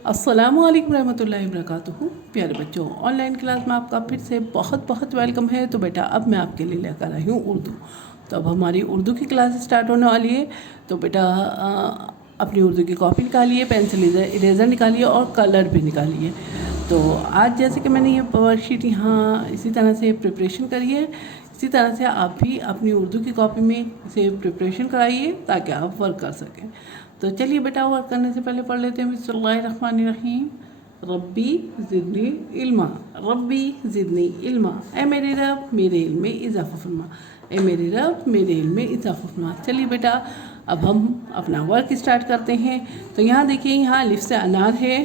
अस्सलामुअलैकुम रहमतुल्लाहि वबरकातुहू। प्यारे बच्चों, ऑनलाइन क्लास में आपका फिर से बहुत बहुत वेलकम है। तो बेटा अब मैं आपके लिए लेकर आई हूँ उर्दू। तो अब हमारी उर्दू की क्लास स्टार्ट होने वाली है। तो बेटा अपनी उर्दू की कॉपी निकालिए, पेंसिल इरेज़र निकालिए और कलर भी निकालिए। तो आज जैसे कि मैंने ये वर्कशीट यहाँ इसी तरह से प्रिपरेशन करी है, इसी तरह से आप भी अपनी उर्दू की कॉपी में इसे प्रिपरेशन कराइए ताकि आप वर्क कर सकें। तो चलिए बेटा, वर्क करने से पहले पढ़ लेते हैं बिस्मिल्लाहिर्रहमानिर्रहीम। रब्बी ज़िदनी इल्मा, रब्बी ज़िदनी इल्मा, ए मेरे रब मेरे इल्म में इजाफ़ा फरमा, ए मेरे रब मेरे इल्म में इजाफ़ा फरमा। चलिए बेटा, अब हम अपना वर्क स्टार्ट करते हैं। तो यहाँ देखिए, यहाँ अलिफ से अनार है,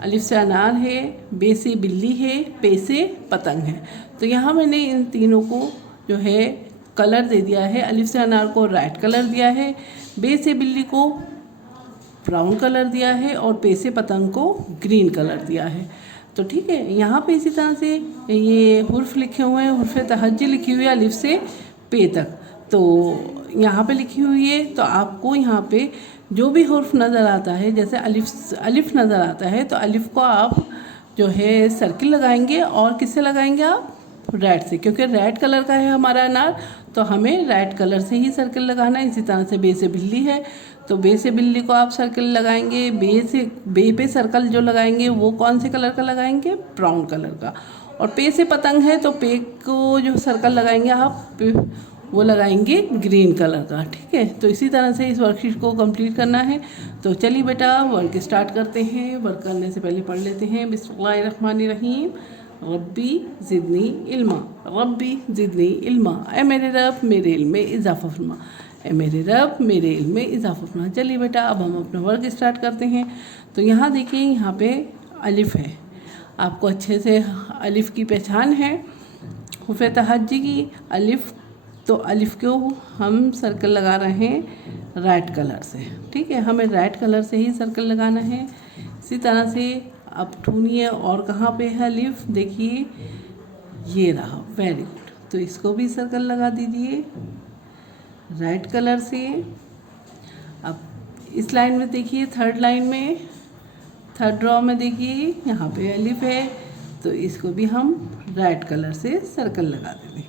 अलिफ से अनार है, बे से बिल्ली है, पे से पतंग है। तो यहाँ मैंने इन तीनों को जो है कलर दे दिया है। अलिफ से अनार को रेड कलर दिया है, बे से बिल्ली को ब्राउन कलर दिया है और पे से पतंग को ग्रीन कलर दिया है। तो ठीक है, यहाँ पे इसी तरह से ये हुर्फ लिखे हुए हैं, हुर्फ तहज्जी लिखी हुई है अलिफ से पे तक। तो यहाँ पे लिखी हुई है, तो आपको यहाँ पे जो भी हुर्फ नज़र आता है, जैसे अलिफ नज़र आता है तो अलिफ को आप जो है सर्किल लगाएंगे। और किससे लगाएंगे आप? रेड से, क्योंकि रेड कलर का है हमारा अनार, तो हमें रेड कलर से ही सर्किल लगाना है। इसी तरह से बे से बिल्ली है, तो बे से बिल्ली को आप सर्किल लगाएंगे। बे पे सर्कल जो लगाएंगे वो कौन से कलर का लगाएंगे? ब्राउन कलर का। और पे से पतंग है, तो पे को जो सर्कल लगाएंगे आप वो लगाएंगे ग्रीन कलर का। ठीक है, तो इसी तरह से इस वर्कशीट को कंप्लीट करना है। तो चलिए बेटा, वर्क स्टार्ट करते हैं। वर्क करने से पहले पढ़ लेते हैं बिस्मिल्लाहिर्रहमानिर्रहीम। रब्बी ज़िदनी इल्मा, रब्बी ज़िदनी इल्मा, ए मेरे रब मेरे इल्म में इजाफ़ा फरमा, ए मेरे रब मेरे इल्म में इजाफ़ा फरमा। चलिए बेटा, अब हम अपना वर्क स्टार्ट करते हैं। तो यहाँ देखिए, यहाँ पे अलिफ है, आपको अच्छे से अलिफ की पहचान है, हुर्फ तहज्जी की अलिफ। तो अलिफ को हम सर्कल लगा रहे हैं रेड कलर से। ठीक है, हमें रेड कलर से ही सर्कल लगाना है। इसी तरह से अब ढूंढिए और कहाँ पे है अलिफ, देखिए ये रहा, वेरी गुड। तो इसको भी सर्कल लगा दीजिए रेड कलर से। अब इस लाइन में देखिए, थर्ड लाइन में, थर्ड रो में देखिए यहाँ पे अलिफ है, तो इसको भी हम रेड कलर से सर्कल लगा देंगे।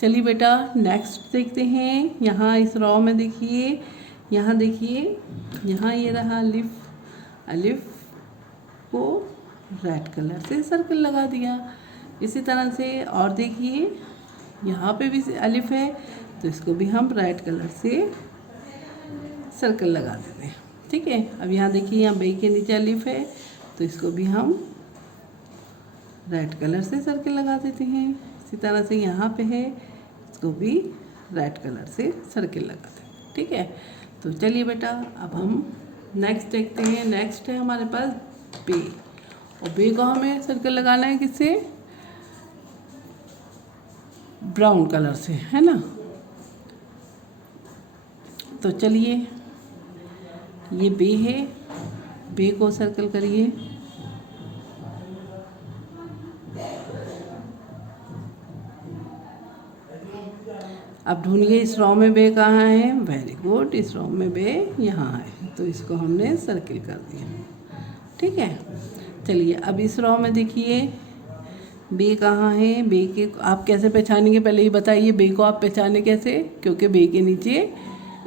चलिए बेटा, नेक्स्ट देखते हैं। यहाँ इस रो में देखिए, यहाँ देखिए, यहाँ ये रहा अलिफ, अलिफ को रेड कलर से सर्कल लगा दिया। इसी तरह से और देखिए, यहाँ पे भी अलिफ है, तो इसको भी हम रेड कलर से सर्कल लगा देते हैं। ठीक है, अब यहाँ देखिए, यहाँ बे के नीचे अलिफ है, तो इसको भी हम रेड कलर से सर्कल लगा देते हैं। इसी तरह से यहाँ पे है, इसको भी रेड कलर से सर्कल लगा देते हैं। ठीक है, तो चलिए बेटा, अब हम नेक्स्ट देखते हैं। नेक्स्ट है हमारे पास बे, और बे को हमें सर्कल लगाना है किससे? ब्राउन कलर से, है ना। तो चलिए, ये बे है, बे को सर्कल करिए। अब ढूंढिए इस रो में बे कहाँ है? वेरी गुड, इस रो में बे यहाँ है, तो इसको हमने सर्किल कर दिया। ठीक है, चलिए अब इस रो में देखिए बे कहाँ है? बे के आप कैसे पहचानेंगे, पहले ही बताइए। बे को आप पहचाने कैसे? क्योंकि बे के नीचे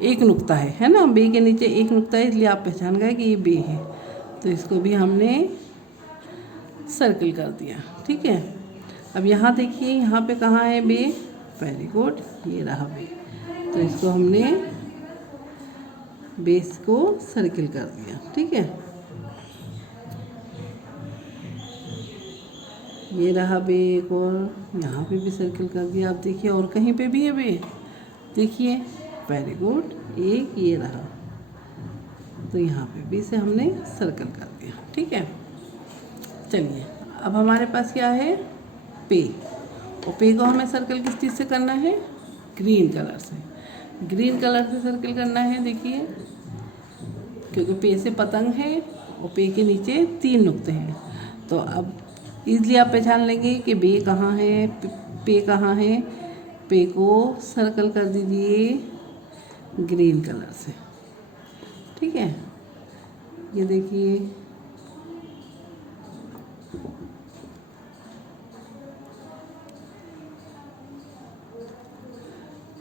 एक नुक्ता है ना, बे के नीचे एक नुक्ता है, इसलिए आप पहचान गए कि ये बे है। तो इसको भी हमने सर्किल कर दिया। ठीक है, अब यहाँ देखिए, यहाँ पे कहाँ है बे? वेरी गुड, ये रहा बे, तो इसको हमने बेस को सर्किल कर दिया। ठीक है, ये रहा बे, एक और यहाँ पे भी सर्किल कर दिया। आप देखिए, और कहीं पे भी है बे, देखिए, वेरी गुड, एक ये रहा, तो यहाँ पे भी से हमने सर्कल कर दिया। ठीक है, चलिए अब हमारे पास क्या है? पे, और पे को हमें सर्कल किस चीज़ से करना है? ग्रीन कलर से, ग्रीन कलर से सर्कल करना है। देखिए, क्योंकि पे से पतंग है और पे के नीचे तीन नुक्ते हैं, तो अब ईज़िली आप पहचान लेंगे कि बे कहाँ है, पे कहाँ है। पे को सर्कल कर दीजिए ग्रीन कलर से। ठीक है, ये देखिए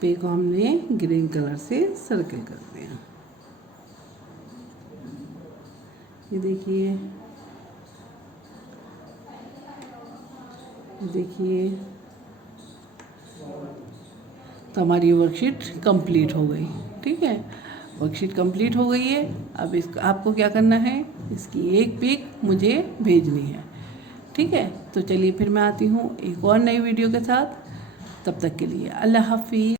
पे को हमने ग्रीन कलर से सर्कल कर दिया। ये देखिए, देखिए तो हमारी वर्कशीट कंप्लीट हो गई। ठीक है, वर्कशीट कंप्लीट हो गई है। अब इसको आपको क्या करना है, इसकी एक पिक मुझे भेजनी है। ठीक है, तो चलिए फिर मैं आती हूँ एक और नई वीडियो के साथ। तब तक के लिए अल्लाह हाफिज़।